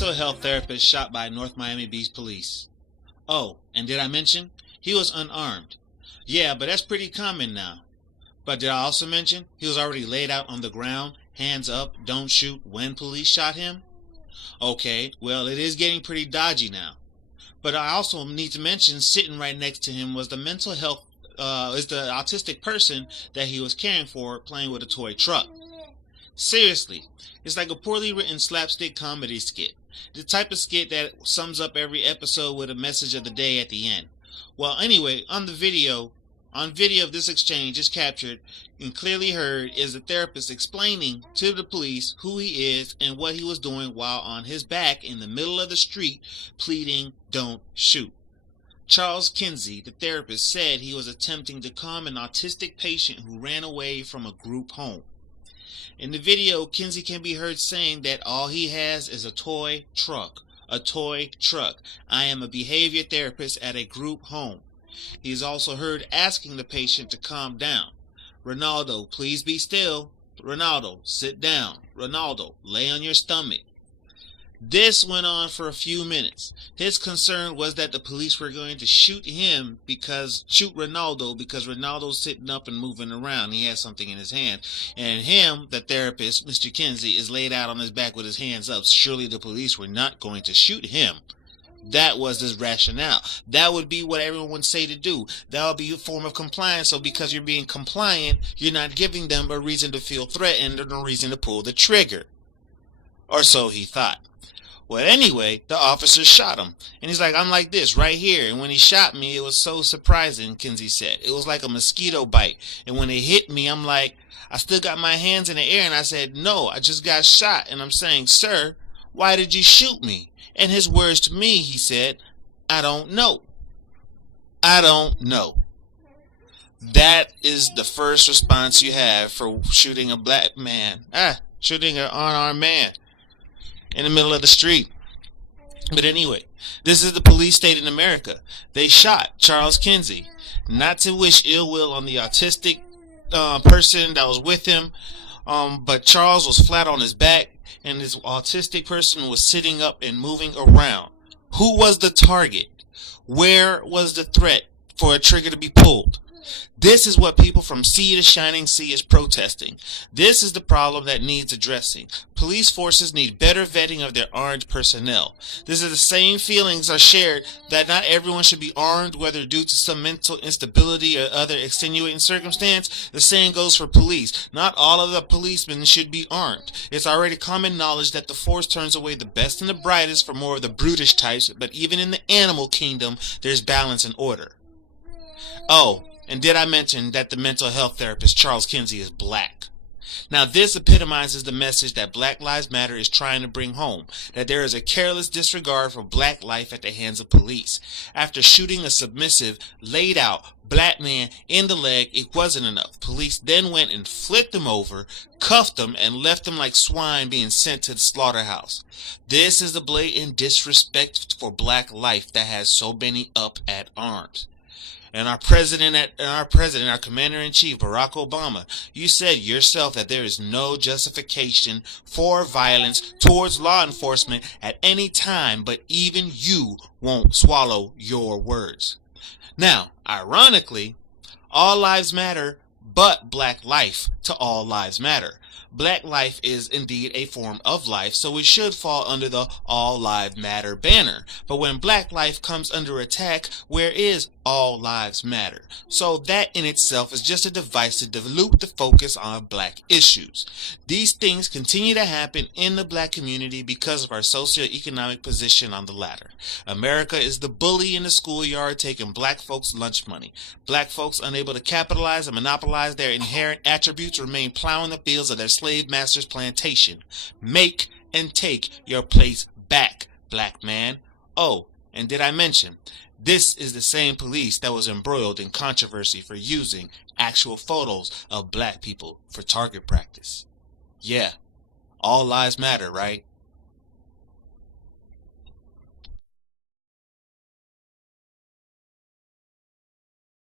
mental health therapist shot by North Miami Beach police. Oh, and did I mention? He was unarmed. Yeah, but that's pretty common now. But did I also mention he was already laid out on the ground, hands up, don't shoot, when police shot him? Okay, well, it is getting pretty dodgy now. But I also need to mention sitting right next to him was the the autistic person that he was caring for, playing with a toy truck. Seriously, it's like a poorly written slapstick comedy skit. The type of skit that sums up every episode with a message of the day at the end. Well, anyway, on video of this exchange is captured and clearly heard is the therapist explaining to the police who he is and what he was doing while on his back in the middle of the street pleading, "Don't shoot." Charles Kinsey, the therapist, said he was attempting to calm an autistic patient who ran away from a group home. In the video, Kinsey can be heard saying that all he has is a toy truck. A toy truck. I am a behavior therapist at a group home. He is also heard asking the patient to calm down. Ronaldo, please be still. Ronaldo, sit down. Ronaldo, lay on your stomach. This went on for a few minutes. His concern was that the police were going to shoot Ronaldo because Ronaldo's sitting up and moving around. He has something in his hand. And him, the therapist, Mr. Kinsey, is laid out on his back with his hands up. Surely the police were not going to shoot him. That was his rationale. That would be what everyone would say to do. That would be a form of compliance. So because you're being compliant, you're not giving them a reason to feel threatened or no reason to pull the trigger. Or so he thought. Well, anyway, the officer shot him. And he's like, I'm like this, right here. And when he shot me, it was so surprising, Kinsey said. It was like a mosquito bite. And when it hit me, I'm like, I still got my hands in the air. And I said, no, I just got shot. And I'm saying, sir, why did you shoot me? And his words to me, he said, I don't know. I don't know. That is the first response you have for shooting a black man. Shooting an unarmed man in the middle of the street. But anyway, this is the police state in America. They shot Charles Kinsey. Not to wish ill will on the autistic person that was with him, but Charles was flat on his back, and this autistic person was sitting up and moving around. Who was the target? Where was the threat for a trigger to be pulled? This is what people from sea to shining sea is protesting. This is the problem that needs addressing. Police forces need better vetting of their armed personnel. This is the same feelings are shared that not everyone should be armed, whether due to some mental instability or other extenuating circumstance. The same goes for police. Not all of the policemen should be armed. It's already common knowledge that the force turns away the best and the brightest for more of the brutish types, but even in the animal kingdom, there's balance and order. Oh, and did I mention that the mental health therapist Charles Kinsey is black? Now this epitomizes the message that Black Lives Matter is trying to bring home, that there is a careless disregard for black life at the hands of police. After shooting a submissive, laid out black man in the leg, it wasn't enough. Police then went and flipped him over, cuffed him, and left him like swine being sent to the slaughterhouse. This is the blatant disrespect for black life that has so many up at arms. And our commander-in-chief, Barack Obama, you said yourself that there is no justification for violence towards law enforcement at any time, but even you won't swallow your words. Now, ironically, all lives matter, but black life to all lives matter. Black life is indeed a form of life, so it should fall under the All Lives Matter banner. But when black life comes under attack, where is All Lives Matter? So that in itself is just a device to dilute the focus on black issues. These things continue to happen in the black community because of our socioeconomic position on the ladder. America is the bully in the schoolyard taking black folks' lunch money. Black folks unable to capitalize and monopolize their inherent attributes remain plowing the fields of their slave master's plantation. Make and take your place back, black man. Oh, and did I mention, this is the same police that was embroiled in controversy for using actual photos of black people for target practice. Yeah, all lives matter, right?